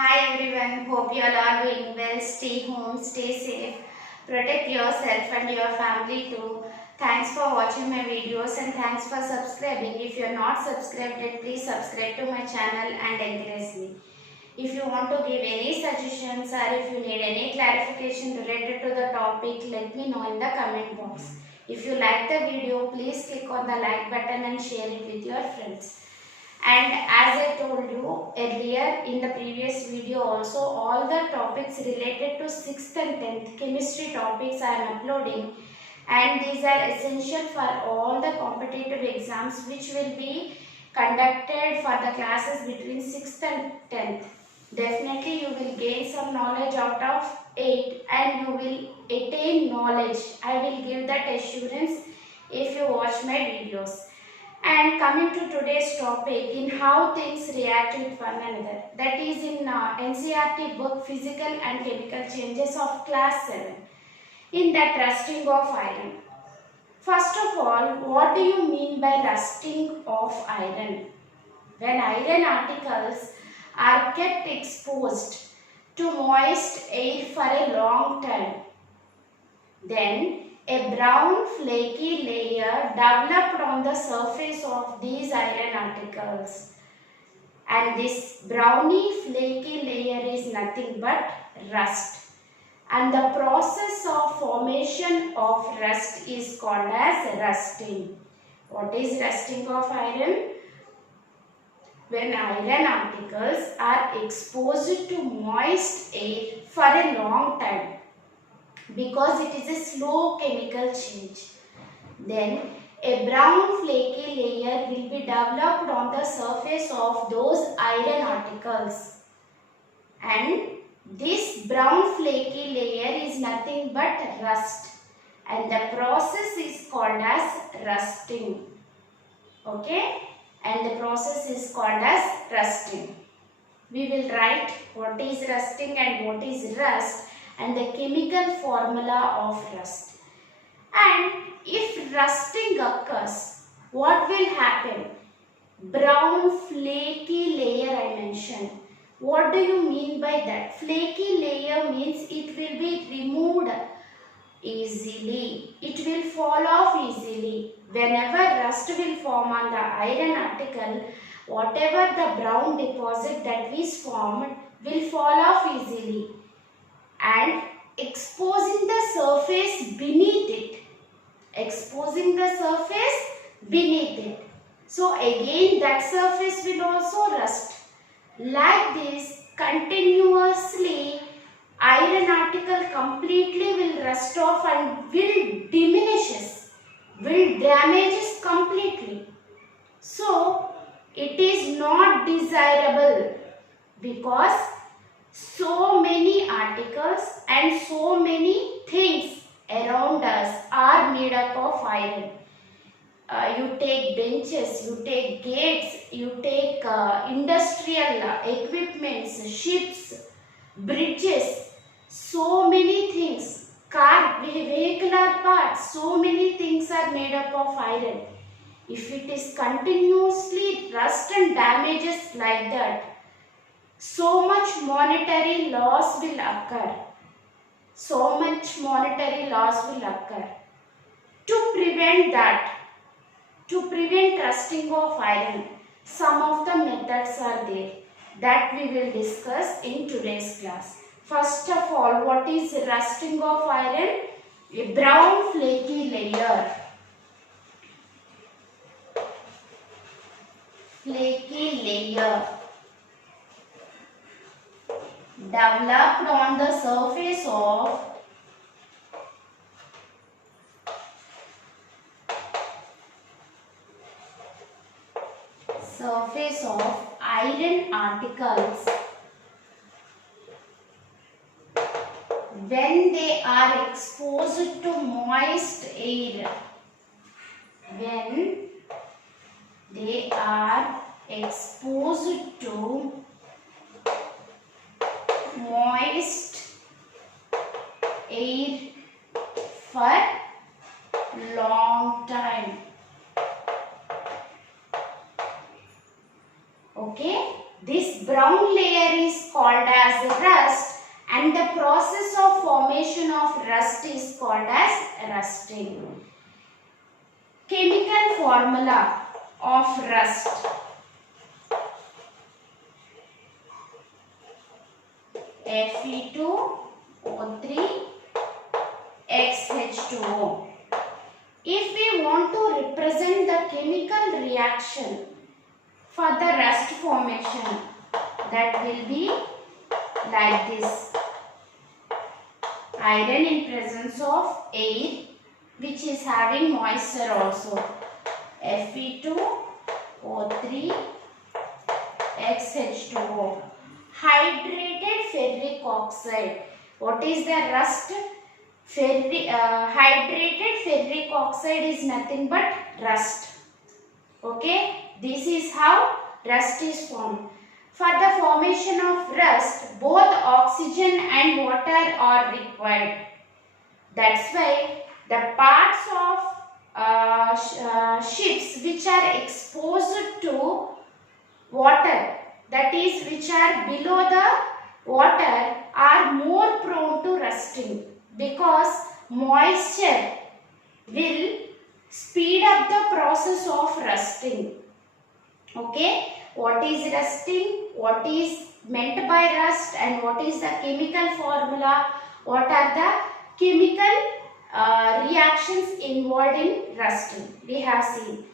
Hi everyone, hope you all are doing well. Stay home, stay safe, protect yourself and your family too. Thanks for watching my videos and thanks for subscribing. If you are not subscribed yet, please subscribe to my channel and encourage me. If you want to give any suggestions or if you need any clarification related to the topic, let me know in the comment box. If you like the video, please click on the like button and share it with your friends. And as I told you earlier in the previous video also, all the topics related to 6th and 10th chemistry topics I am uploading, and these are essential for all the competitive exams which will be conducted for the classes between 6th and 10th. Definitely you will gain some knowledge out of 8 and you will attain knowledge. I will give that assurance if you watch my videos. And coming to today's topic, in how things react with one another, that is in NCERT book Physical and Chemical Changes of Class 7, in that rusting of iron. First of all, what do you mean by rusting of iron? When iron particles are kept exposed to moist air for a long time, then a brown flaky layer developed on the surface of these iron particles, and this browny flaky layer is nothing but rust, and the process of formation of rust is called as rusting. What is rusting of iron? When iron particles are exposed to moist air for a long time, because it is a slow chemical change, then a brown flaky layer will be developed on the surface of those iron particles, and this brown flaky layer is nothing but rust, and the process is called as rusting. Okay, and the process is called as rusting. We will write what is rusting and what is rust and the chemical formula of rust. And if rusting occurs, what will happen? Brown flaky layer I mentioned. What do you mean by that? Flaky layer means it will be removed easily. It will fall off easily. Whenever rust will form on the iron particle, whatever the brown deposit that is formed will fall off easily and exposing the surface beneath it. Exposing the surface beneath it. So again that surface will also rust. Like this, continuously iron particle completely will rust off and will diminishes, will damages completely. So it is not desirable, because so many articles and so many things around us are made up of iron. You take benches, you take gates, you take industrial equipments, ships, bridges, so many things, car, vehicular parts, so many things are made up of iron. If it is continuously rust and damages like that, so much monetary loss will occur. So much monetary loss will occur. To prevent that, to prevent rusting of iron, some of the methods are there that we will discuss in today's class. First of all, what is rusting of iron? A brown flaky layer. Flaky layer developed on the surface of iron particles when they are exposed to moist air. When they are exposed to moist air for long time. Okay, This brown layer is called as rust, and the process of formation of rust is called as rusting. Chemical formula of rust. Fe2O3XH2O. If we want to represent the chemical reaction for the rust formation, that will be like this. Iron in presence of air, which is having moisture also. Fe2O3XH2O. Hydrated ferric oxide. What is the rust? Hydrated ferric oxide is nothing but rust. Okay, this is how rust is formed. For the formation of rust, both oxygen and water are required. That's why the parts of ships which are exposed to water, that is which are below the water, are more prone to rusting, because moisture will speed up the process of rusting. Okay, what is rusting, what is meant by rust, and what is the chemical formula, what are the chemical reactions involved in rusting, we have seen.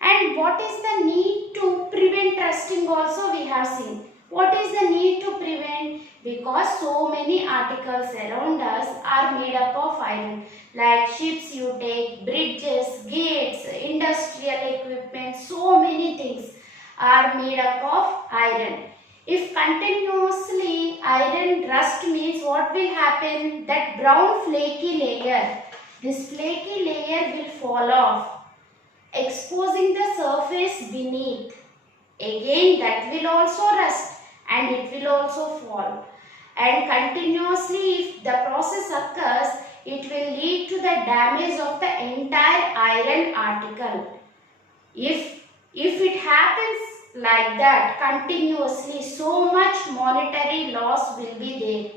And what is the need to prevent rusting also we have seen. What is the need to prevent? Because so many articles around us are made up of iron. Like ships you take, bridges, gates, industrial equipment, so many things are made up of iron. If continuously iron rust means, what will happen? That brown flaky layer, this flaky layer will fall off, exposing the surface beneath. Again that will also rust and it will also fall. And continuously if the process occurs, it will lead to the damage of the entire iron article. If it happens like that continuously, so much monetary loss will be there.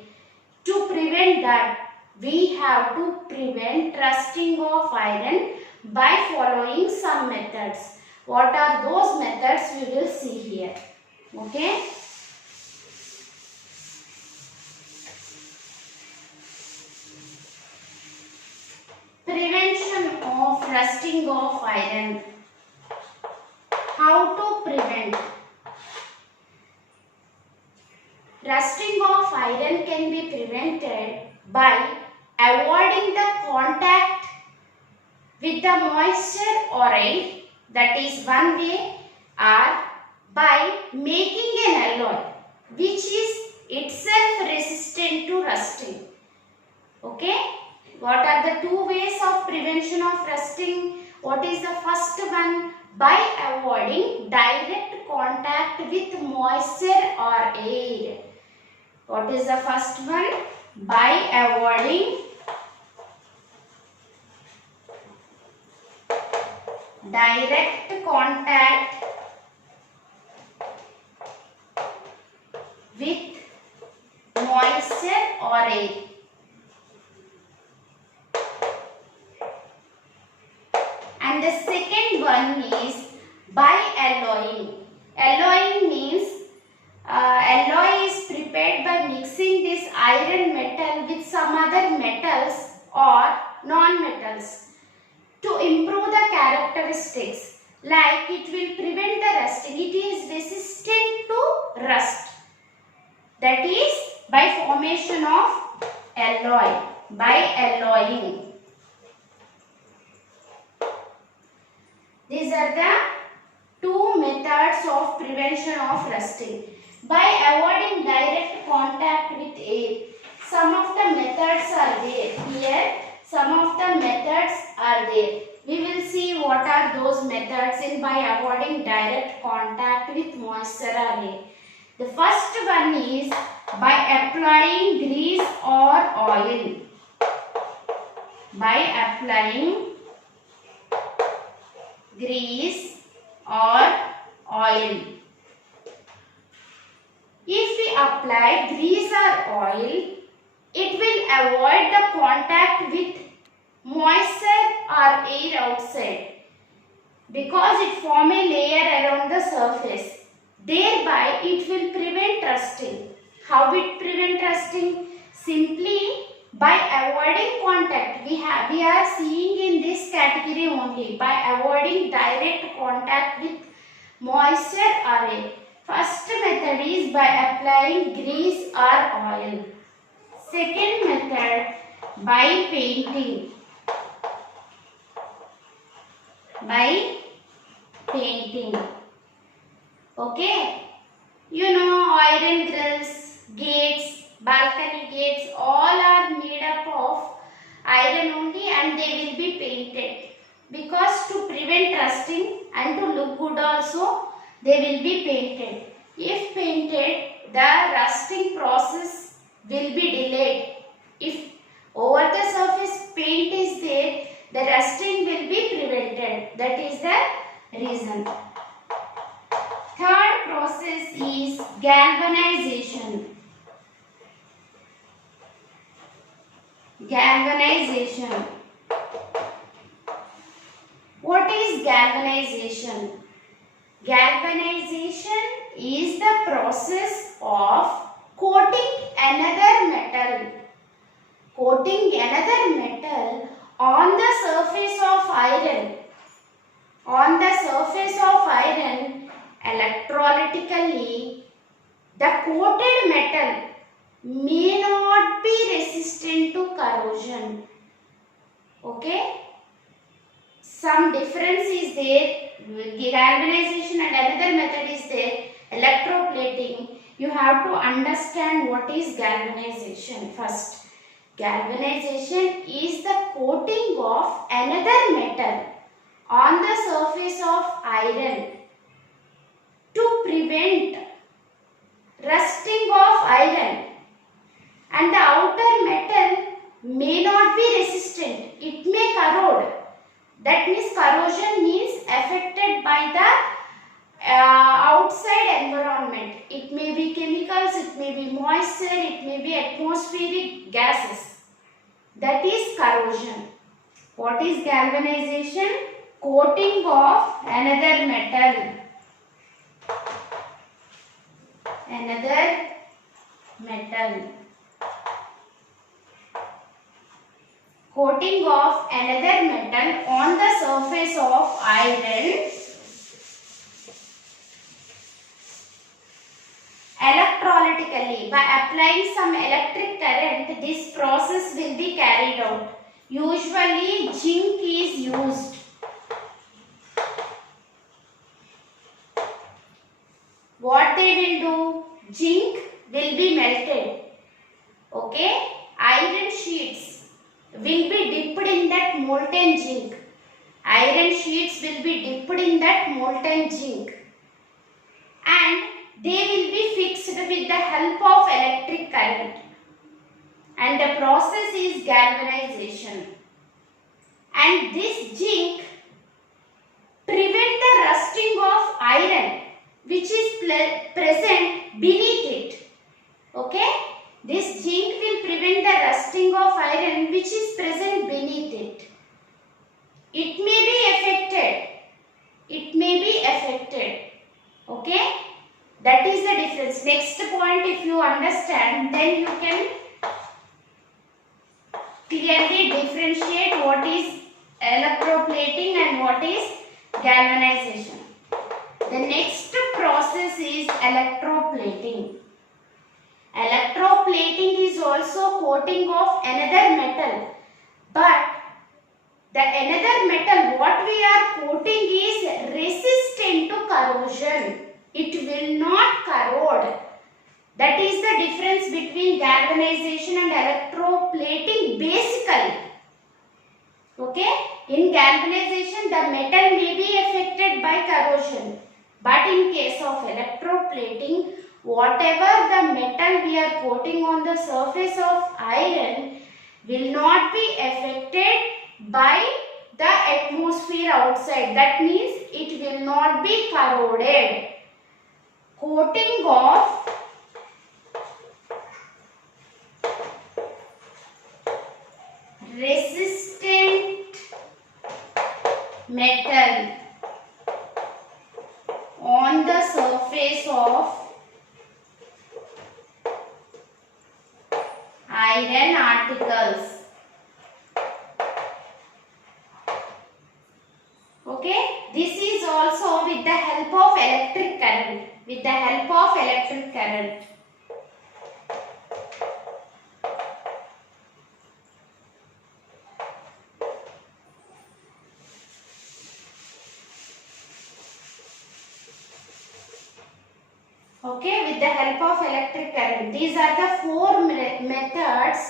To prevent that, we have to prevent rusting of iron by following some methods. What are those methods we will see here. Okay. Prevention of rusting of iron. How to prevent? Rusting of iron can be prevented by avoiding the contact with the moisture or air, that is one way, or by making an alloy which is itself resistant to rusting. Okay, what are the two ways of prevention of rusting? What is the first one? By avoiding direct contact with moisture or air. What is the first one? By avoiding direct contact with moisture or air. And the second one is by alloying. Alloying means alloy is prepared by mixing this iron metal with some other metals or non-metals to improve the characteristics. Like it will prevent the rusting. It is resistant to rust. That is by formation of alloy, by alloying. These are the two methods of prevention of rusting. By avoiding direct contact with air. Some of the methods are there. Here, some of the methods are there. We will see what are those methods in by avoiding direct contact with moisture or air. The first one is by applying grease or oil. By applying grease or oil. apply grease or oil, it will avoid the contact with moisture or air outside because it forms a layer around the surface. Thereby, it will prevent rusting. How it prevent rusting? Simply by avoiding contact. We are seeing in this category only by avoiding direct contact with moisture or air. First method is by applying grease or oil. Second method, by painting. By painting. Okay. You know, iron grills, gates, balcony gates, all are made up of iron only and they will be painted. Because to prevent rusting and to look good also, they will be painted. If painted, the rusting process will be delayed. If over the surface paint is there, the rusting will be prevented. That is the reason. Third process is galvanization. Galvanization. What is galvanization? Galvanization is the process of coating another metal. Coating another metal on the surface of iron. On the surface of iron, electrolytically, the coated metal may not be resistant to corrosion. Okay? Some difference is there. Galvanization and another method is there. Electroplating. You have to understand what is galvanization first. Galvanization is the coating of another metal on the surface of iron to prevent rusting of iron, and the outer metal may not be resistant. It may corrode. That means corrosion means affected by the outside environment. It may be chemicals, it may be moisture, it may be atmospheric gases. That is corrosion. What is galvanization? Coating of another metal. Another metal. Coating of another metal on the surface of iron electrolytically. By applying some electric current, this process will be carried out. Usually zinc is used. What they will do? Zinc will be melted. Okay? Iron sheets will be dipped in that molten zinc. Iron sheets will be dipped in that molten zinc. And they will be fixed with the help of electric current. And the process is galvanization. And this zinc prevent the rusting of iron which is present beneath it. Okay? This zinc will prevent the rusting of iron which is present beneath it. It may be affected. It may be affected. Okay? That is the difference. Next point, if you understand, then you can clearly differentiate what is electroplating and what is galvanization. The next process is electroplating. Electroplating is also coating of another metal, but the another metal what we are coating is resistant to corrosion. It will not corrode. That is the difference between galvanization and electroplating basically. Okay? In galvanization the metal may be affected by corrosion, but in case of electroplating, whatever the metal we are coating on the surface of iron will not be affected by the atmosphere outside. That means it will not be corroded. Coating of iron articles. Okay, this is also with the help of electric current. With the help of electric current. Okay, with the help of electric current. These are the four methods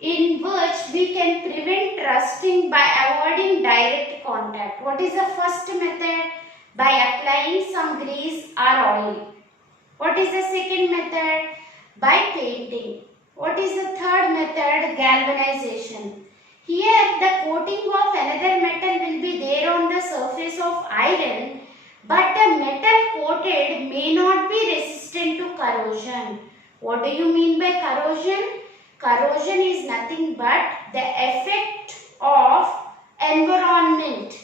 in which we can prevent rusting by avoiding direct contact. What is the first method? By applying some grease or oil. What is the second method? By painting. What is the third method? Galvanization. Here the coating of another metal will be there on the surface of iron, but the metal coated may not be resistant to corrosion. What do you mean by corrosion? Corrosion is nothing but the effect of environment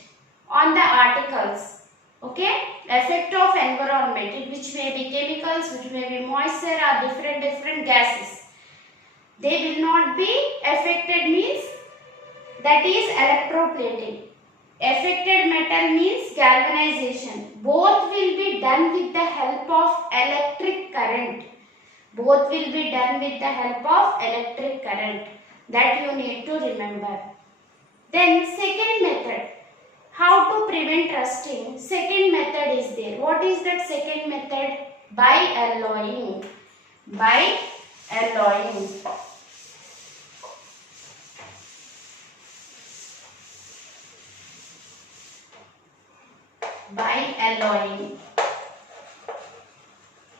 on the articles. Okay? Effect of environment, which may be chemicals, which may be moisture or different gases. They will not be affected, means that is electroplating. Affected metal means galvanization. Both will be done with the help of electric current. Both will be done with the help of electric current. That you need to remember. Then second method. How to prevent rusting? Second method is there. What is that second method? By alloying. By alloying. By alloying.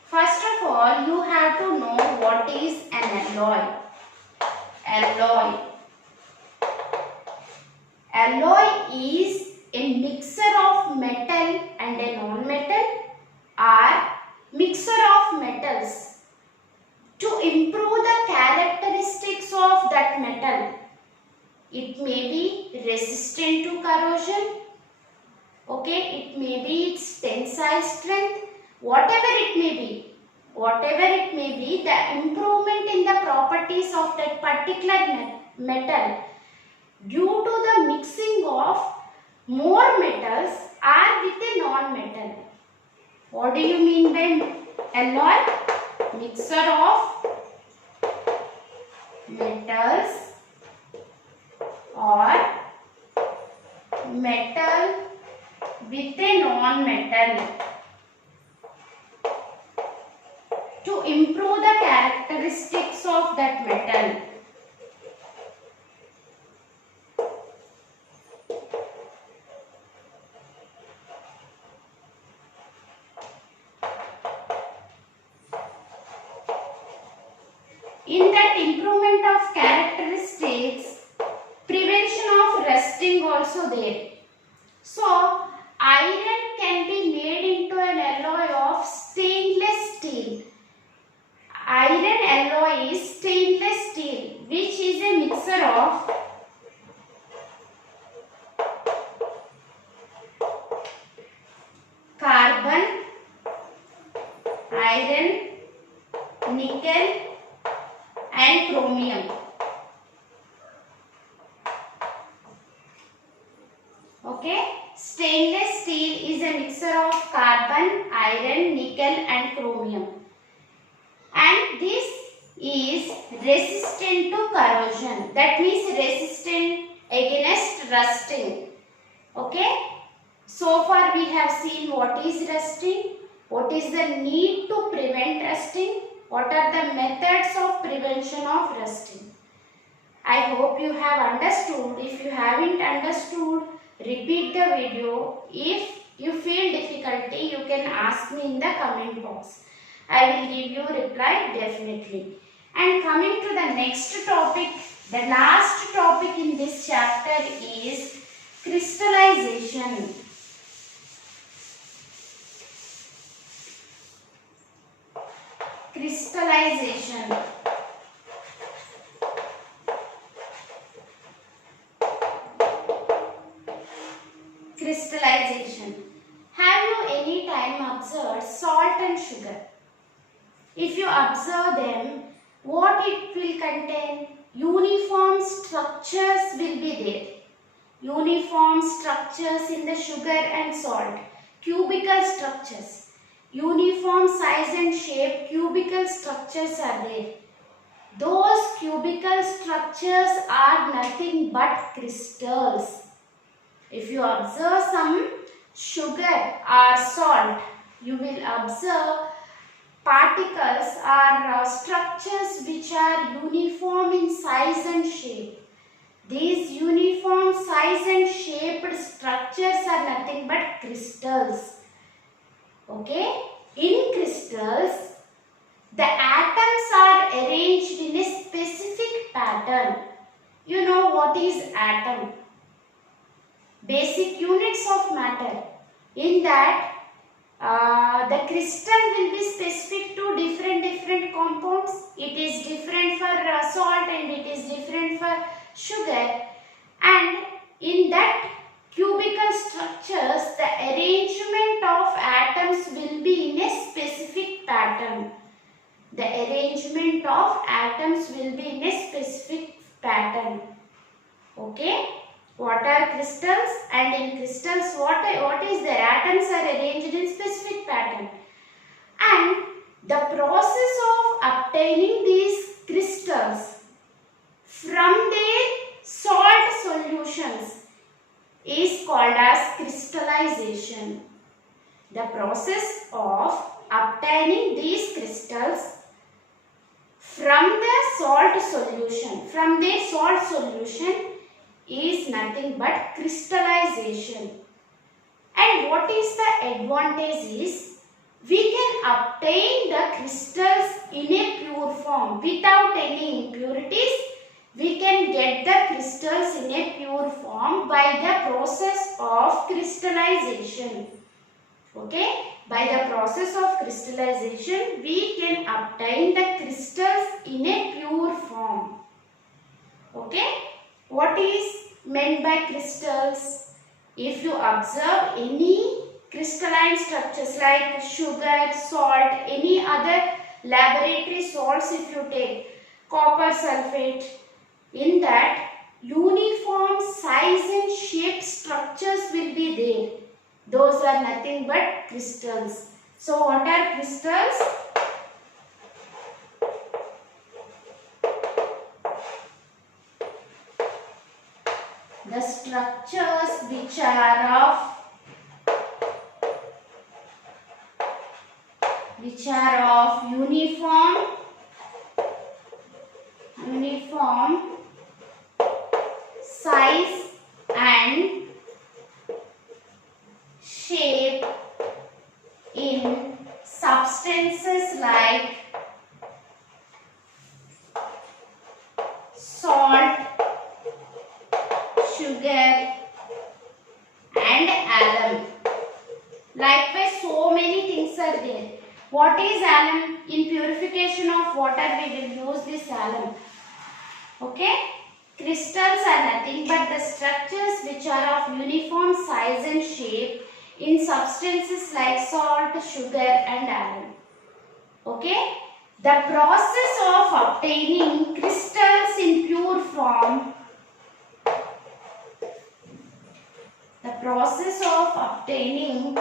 First of all, you have to know what is an alloy. Alloy. Alloy is a mixture of metal and a non-metal, or mixture of metals to improve the characteristics of that metal. It may be resistant to corrosion. Okay, it may be its tensile strength, whatever it may be. Whatever it may be, the improvement in the properties of that particular metal due to the mixing of more metals are with a non-metal. What do you mean by alloy? Mixture of metals or metal with a non-metal to improve the characteristics of that metal. In that improvement of characteristics, prevention of rusting also there. So, iron can be made into an alloy of stainless steel. Iron alloy is stainless steel, which is a mixture of carbon, iron, nickel and chromium. Okay, stainless steel is a mixture of carbon, iron, nickel and chromium, and this is resistant to corrosion. That means resistant against rusting. Okay, so far we have seen what is rusting, what is the need to prevent rusting, what are the methods of prevention of rusting. I hope you have understood. If you haven't understood, repeat the video. If you feel difficulty, you can ask me in the comment box. I will give you reply definitely. And coming to the next topic, the last topic in this chapter is crystallization. Crystallization. Crystallization. Have you any time observed salt and sugar? If you observe them, What it will contain? Uniform structures will be there. Uniform structures in the sugar and salt. Cubical structures. Uniform size and shape cubical structures are there. Those cubical structures are nothing but crystals. If you observe some sugar or salt, you will observe particles or structures which are uniform in size and shape. These uniform size and shaped structures are nothing but crystals. Okay? In crystals, the atoms are arranged in a specific pattern. You know what is atom? Basic units of matter. In that, the crystal will be specific to different compounds. It is different for salt and it is different for sugar. And in that cubical structures, the arrangement of atoms will be in a specific pattern. The arrangement of atoms will be in a specific pattern. Okay? What are crystals? And in crystals, what is their atoms are arranged in specific pattern. And the process of obtaining these crystals from their salt solutions is called as crystallization. The process of obtaining these crystals from the salt solution, from their salt solution is nothing but crystallization. And what is the advantage is we can obtain the crystals in a pure form without any impurities. We can get the crystals in a pure form by the process of crystallization. Okay? By the process of crystallization, we can obtain the crystals in a pure form. Okay? What is meant by crystals? If you observe any crystalline structures like sugar, salt, any other laboratory salts, if you take copper sulfate, in that uniform size and shape structures will be there. Those are nothing but crystals. So what are crystals? The structures which are of uniform size and shape in substances like salt, sugar and alum. Likewise, so many things are there. What is alum? In purification of water, we will use this alum. Okay? Crystals are nothing but the structures which are of uniform size and shape in substances like salt, sugar and alum. Okay? The process of obtaining crystals in pure form, the process of obtaining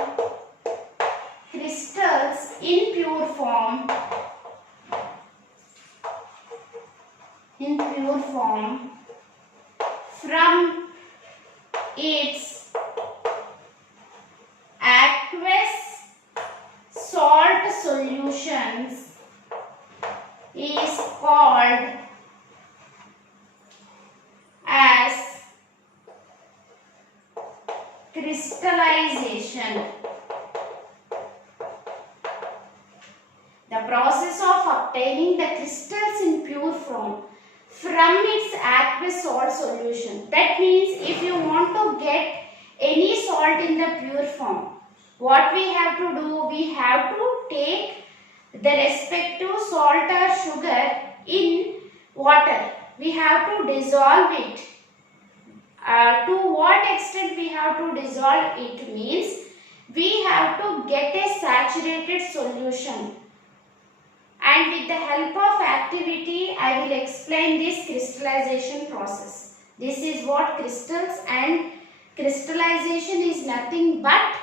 crystals in pure form from its aqueous salt solutions is called as crystallization. The process of obtaining the crystals in pure form from its aqueous salt solution. That means if you want to get any salt in the pure form, what we have to do? We have to take the respective salt or sugar in water. We have to dissolve it. To what extent we have to dissolve it means we have to get a saturated solution. and with the help of activity I will explain this crystallization process. This is what crystals, and crystallization is nothing but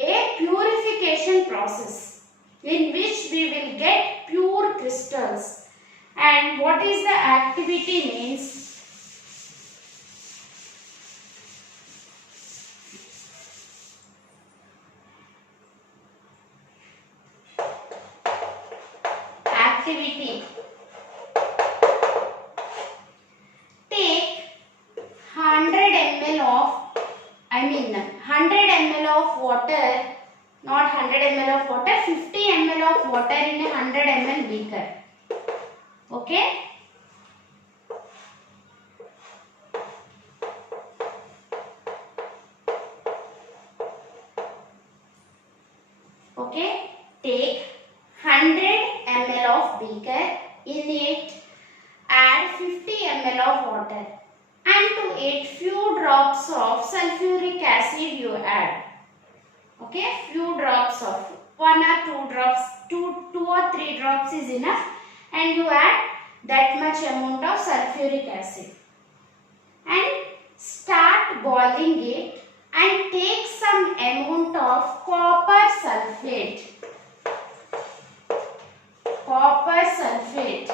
a purification process in which we will get pure crystals. And what is the activity means? Activity. Take 100 ml of 100 ml of water, not 100 ml of water, 50 ml of water in a 100 ml beaker. Okay? Okay? Take 100 ml of beaker, in it add 50 ml of water, and to it few drops of sulfuric acid you add. Okay, few drops of 1 or 2 drops, 2 or 3 drops is enough, and you add that much amount of sulfuric acid and start boiling it, and take some amount of copper sulfate. Copper sulfate.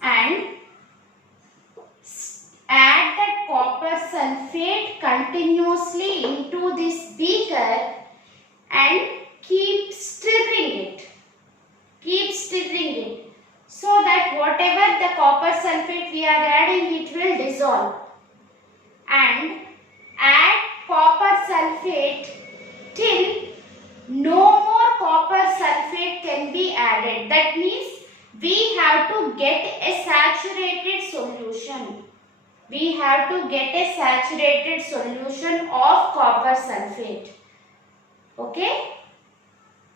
And add that copper sulfate continuously into this beaker and keep stirring it. Keep stirring it so that whatever the copper sulfate we are adding, it will dissolve. And add copper sulfate till no more copper sulfate can be added. That means we have to get a saturated solution. We have to get a saturated solution of copper sulfate. Okay?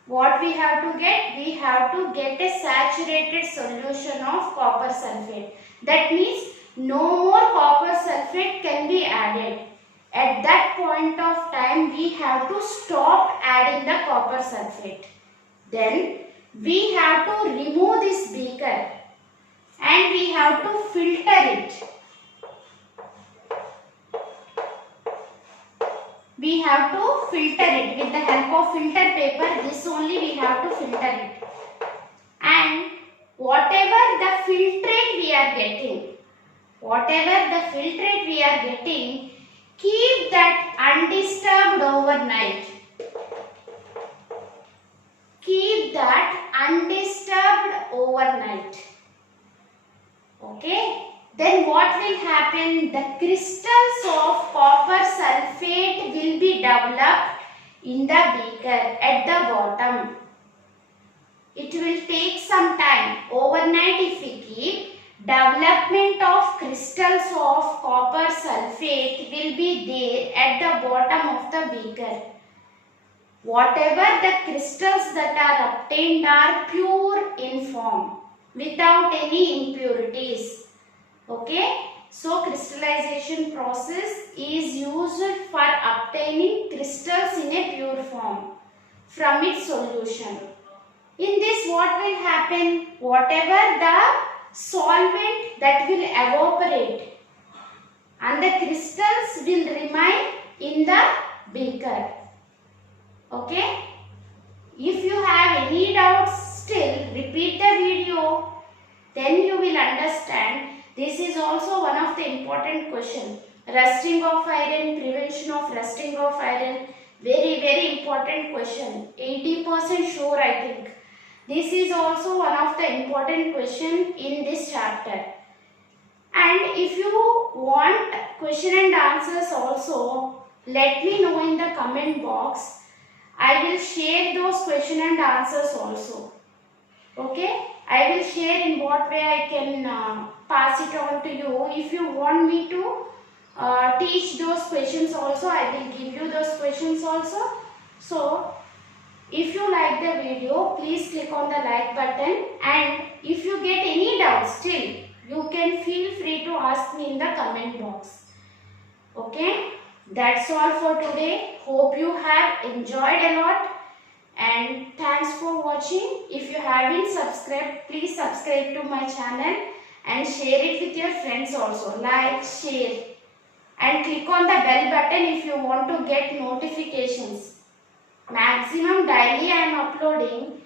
What we have to get? We have to get a saturated solution of copper sulfate. That means no more copper sulfate can be added. At that point of time, we have to stop adding the copper sulfate. Then we have to remove this beaker and we have to filter it. We have to filter it with the help of filter paper. This only we have to filter it. And whatever the filtrate we are getting, keep that undisturbed overnight. Keep that undisturbed overnight. Okay? Then what will happen? The crystals of copper sulfate will be developed in the beaker at the bottom. It will take some time. Overnight if we keep, development of crystals of copper sulfate will be there at the bottom of the beaker. Whatever the crystals that are obtained are pure in form, without any impurities. Okay, so crystallization process is used for obtaining crystals in a pure form from its solution. In this, what will happen? Whatever the solvent that will evaporate and the crystals will remain in the beaker. Okay, if you have any doubts still, repeat the video, then you will understand. This is also one of the important question. Rusting of iron, prevention of rusting of iron. Very important question. 80% sure I think. This is also one of the important question in this chapter. And if you want question and answers also, let me know in the comment box. I will share those question and answers also. Okay? I will share in what way I can pass it on to you. If you want me to teach those questions also, I will give you those questions also. So, if you like the video, please click on the like button, and if you get any doubts still, you can feel free to ask me in the comment box. Okay? That's all for today. Hope you have enjoyed a lot, and thanks for watching. If you haven't subscribed, please subscribe to my channel and share it with your friends also. Like, share, and click on the bell button if you want to get notifications. Maximum daily I am uploading,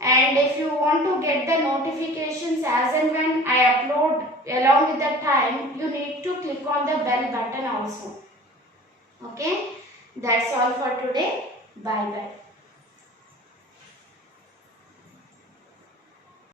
and if you want to get the notifications as and when I upload along with the time, you need to click on the bell button also. Okay, that's all for today. Bye bye.